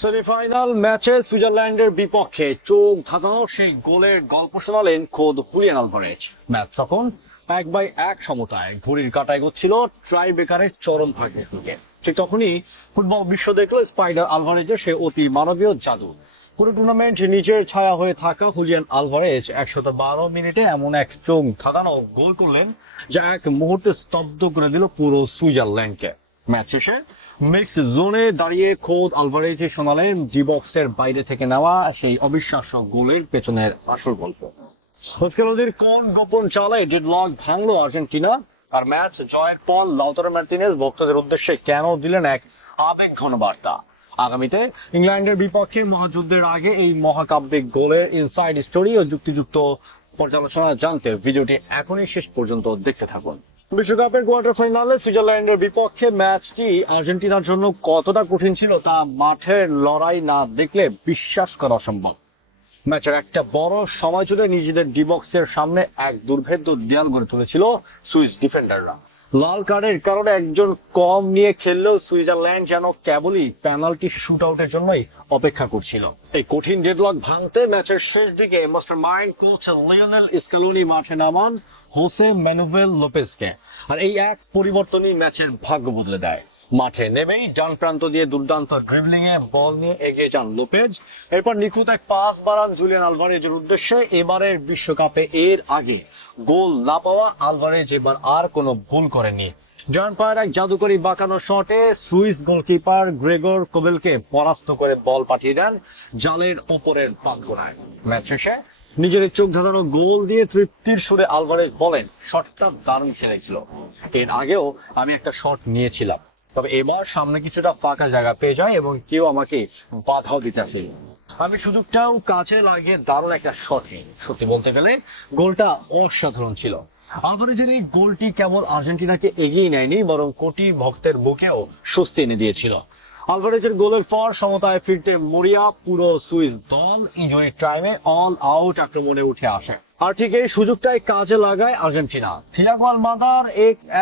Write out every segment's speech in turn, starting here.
Semifinal ম্যাচে সুইজারল্যান্ডের বিপক্ষে চোখ ধাঁধানো সেই গোলের গল্প শোনালেন খোদ হুলিয়ান আলভারেজ। ম্যাচ তখন 1-1 সমতায়, ঘড়ির কাঁটা এগোচ্ছিল ট্রাই বেকারের চরম ভাগ্যের দিকে। ঠিক তখনই ফুটবল বিশ্ব দেখলো স্পাইডার আলভারেজের সে অতি মানবীয় জাদু। পুরো টুর্নামেন্ট নিজের ছায়া হয়ে থাকা হুলিয়ান আলভারেজ 112 মিনিটে এমন এক চোখ ধাঁধানো গোল করলেন যা এক মুহূর্তে স্তব্ধ করে দিল পুরো সুইজারল্যান্ডকে। ম্যাচ শেষে মিক্স জোনে দাঁড়িয়ে খোদ আলভারেজ শোনালেন ডি বক্সের বাইরে থেকে নেওয়া সেই অবিশ্বাস্য গোলের পেছনের আসল গল্প। হোস্টেলদের কোন গোপন চালে ডেডলক ভাঙলো আর্জেন্টিনা, আর ম্যাচ জয়ের পর লাউতারো মার্টিনেজ ভক্তদের উদ্দেশ্যে কেন দিলেন এক আবেগ ঘন বার্তা। আগামীতে ইংল্যান্ডের বিপক্ষে মহাযুদ্ধের আগে এই মহাকাব্যিক গোলের ইনসাইড স্টোরি ও যুক্তিযুক্ত পর্যালোচনা জানতে ভিডিওটি এখনই শেষ পর্যন্ত দেখতে থাকুন। বিশ্বকাপের কোয়ার্টার ফাইনালে সুইজারল্যান্ডের বিপক্ষে ম্যাচটি আর্জেন্টিনার জন্য কতটা কঠিন ছিল তা মাঠের লড়াই না দেখলে বিশ্বাস করা অসম্ভব। ম্যাচের একটা বড় সময় জুড়ে নিজেদের ডি বক্সের সামনে এক দুর্ভেদ্য দেয়াল গড়ে তুলেছিল সুইস ডিফেন্ডাররা। লাল কার্ডের কারণে একজন কম নিয়ে খেললেও সুইজারল্যান্ড যেন কেবলই পেনাল্টি শুট আউটের জন্যই অপেক্ষা করছিল। এই কঠিন ডেডলক ভাঙতে ম্যাচের শেষ দিকে master mind coach Lionel Scaloni মাঠে নামান হোসে ম্যানুয়েল লোপেজকে, আর এই এক পরিবর্তনই ম্যাচের ভাগ্য বদলে দেয়। মাঠে নেমেই ডান প্রান্ত দিয়ে দুর্দান্ত ড্রিবলিং এ বল নিয়ে এগিয়ে যান লোপেজ। এরপর নিখুঁত এক পাস বাড়ান জুলিয়ান আলভারেজের উদ্দেশ্যে। এবারের বিশ্বকাপে এর আগে গোল না পাওয়া আলভারেজ এবার আর কোনো ভুল করেননি। ডান পায়ের এক জাদুকরী বাঁকানো শটে সুইস গোলকিপার গ্রেগর কোবেলকে পরাস্ত করে বল পাঠিয়ে দেন জালের ওপরের পাতকোনায়। ম্যাচ শেষে নিজের চোখ ধাঁধানো গোল দিয়ে তৃপ্তির সুরে আলভারেজ বলেন, শটটা দারুণ খেলেছিল। এর আগেও আমি একটা শট নিয়েছিলাম, তবে এবার সামনে কিছুটা ফাঁকা জায়গা পেয়ে যায় এবং কেউ আমাকে বাধাও দিতে আসে। আমি সুযোগটাও কাছে লাগিয়ে দারুণ একটা শট নিই। সত্যি বলতে গেলে গোলটা অসাধারণ ছিল। আলভারেজের এই গোলটি কেবল আর্জেন্টিনাকে এগিয়ে নেয়নি, বরং কোটি ভক্তের বুকেও স্বস্তি এনে দিয়েছিল। আলভারেজের গোলের পর সমতায় ফিরতে মরিয়া পুরো সুইস দল ইনজুরি টাইমে অল আউট আক্রমণে উঠে আসে। আর ঠিক এই সুযোগটাই কাজে লাগায় আর্জেন্টিনা। থিয়াগো আলমাদার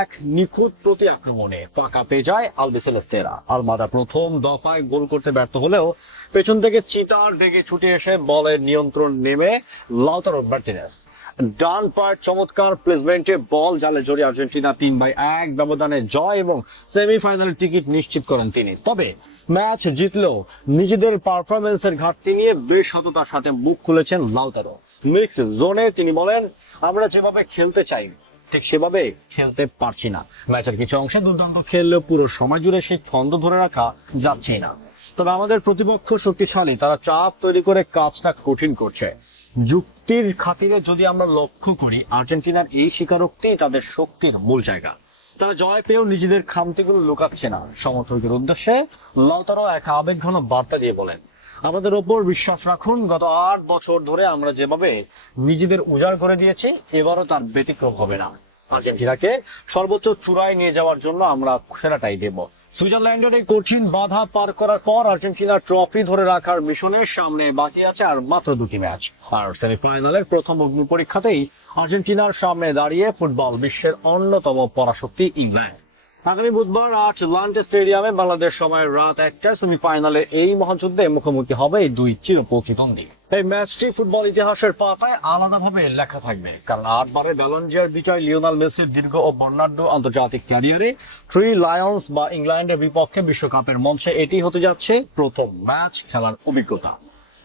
এক নিখুঁত প্রতি আক্রমণে ফাঁকা পেয়ে যায় আলবিসেলেস্তেরা। আলমাদা প্রথম দফায় গোল করতে ব্যর্থ হলেও পেছন থেকে চিতার বেগে ছুটে এসে বলের নিয়ন্ত্রণ নেমে লাউতারো মার্টিনেজ ডান পায়ের চমৎকার প্লেসমেন্টে বল জালে জড়িয়ে আর্জেন্টিনা 3-1 ব্যবধানে জয় এবং সেমিফাইনালের টিকিট নিশ্চিত করেন তিনি। তবে ম্যাচ জিতলেও নিজেদের পারফরমেন্সের ঘাটতি নিয়ে বেশ সততার সাথে মুখ খুলেছেন লাউতারো। মিক্স জোনে তিনি বলেন, আমরা যেভাবে খেলতে চাই ঠিক সেভাবে খেলতে পারছি না। ম্যাচের কিছু অংশে দুর্দান্ত খেললেও পুরো সময় জুড়ে সেই ছন্দ ধরে রাখা যাচ্ছেই না। তবে আমাদের প্রতিপক্ষ শক্তিশালী, তারা চাপ তৈরি করে কাজটা কঠিন করছে। যুক্তির খাতিরে যদি আমরা লক্ষ্য করি, আর্জেন্টিনার এই স্বীকারোক্তি তাদের শক্তির মূল জায়গা। তারা জয় পেয়েও নিজেদের খামতিগুলো লুকাচ্ছে না। সমর্থকদের উদ্দেশ্যে লাউতারো এক আবেগঘন বার্তা দিয়ে বলেন, আমাদের ওপর বিশ্বাস রাখুন। গত 8 বছর ধরে আমরা যেভাবে নিজেদের উজাড় করে দিয়েছি, এবারও তার ব্যতিক্রম হবে না। আর্জেন্টিনাকে সর্বোচ্চ চূড়ায় নিয়ে যাওয়ার জন্য আমরা সেরাটাই দেব। সুইজারল্যান্ডের এই কঠিন বাধা পার করার পর আর্জেন্টিনা ট্রফি ধরে রাখার মিশনের সামনে বাকি আছে আর মাত্র 2টি ম্যাচ। আর সেমিফাইনালের প্রথম অগ্নি পরীক্ষাতেই আর্জেন্টিনার সামনে দাঁড়িয়ে ফুটবল বিশ্বের অন্যতম পরাশক্তি ইংল্যান্ড। আগামী বুধবার আটলান্টা স্টেডিয়ামে বাংলাদেশ সময় রাত 1টায় সেমিফাইনালে এই মহাযুদ্ধে মুখোমুখি হবে এই দুই চিরপ্রতিদ্বন্দ্বী। এই ম্যাচটি ফুটবল ইতিহাসের পাতায় আলাদাভাবে লেখা থাকবে, কারণ 8 বারের ব্যালন ডি'অর বিজয় লিওনেল মেসির দীর্ঘ ও বর্ণাঢ্য আন্তর্জাতিক ক্যারিয়ারে থ্রি লায়ন্স বা ইংল্যান্ডের বিপক্ষে বিশ্বকাপের মঞ্চে এটি হতে যাচ্ছে প্রথম ম্যাচ খেলার অভিজ্ঞতা।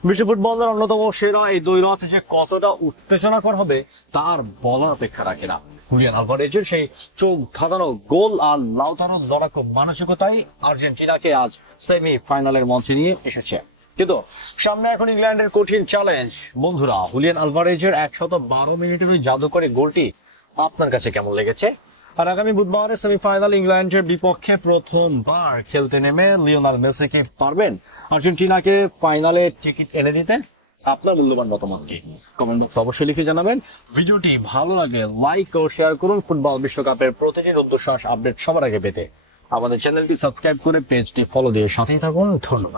বিশ্ব ফুটবলের অন্যতম সেরা এই দ্বৈরথ যে কতটা উত্তেজনাকর হবে তার বলার অপেক্ষা রাখে না। হুলিয়ান আলভারেজের সেই চোখ ধাঁধানো গোল আর লাউতারোর লড়াকু মানসিকতাই আর্জেন্টিনাকে আজ সেমি ফাইনালের মঞ্চে নিয়ে এসেছে। কিন্তু সামনে এখন ইংল্যান্ডের কঠিন চ্যালেঞ্জ। বন্ধুরা, হুলিয়ান আলভারেজের 112 মিনিটের ওই জাদুকরী গোলটি আপনার কাছে কেমন লেগেছে? আর আগামী বুধবারের সেমিফাইনাল ইংল্যান্ডের বিপক্ষে প্রথমবার খেলতে নেমে লিওনেল মেসি কি পারবেন আর্জেন্টিনাকে ফাইনালে টিকিট এনে দিতে? আপনার মূল্যবান মতামত কি কমেন্ট বক্সে অবশ্যই লিখে জানাবেন। ভিডিওটি ভালো লাগে লাইক ও শেয়ার করুন। ফুটবল বিশ্বকাপের প্রতিটি রুদ্ধশ্বাস আপডেট সবার আগে পেতে আমাদের চ্যানেলটি সাবস্ক্রাইব করে পেজটি ফলো দিয়ে সাথেই থাকুন। ধন্যবাদ।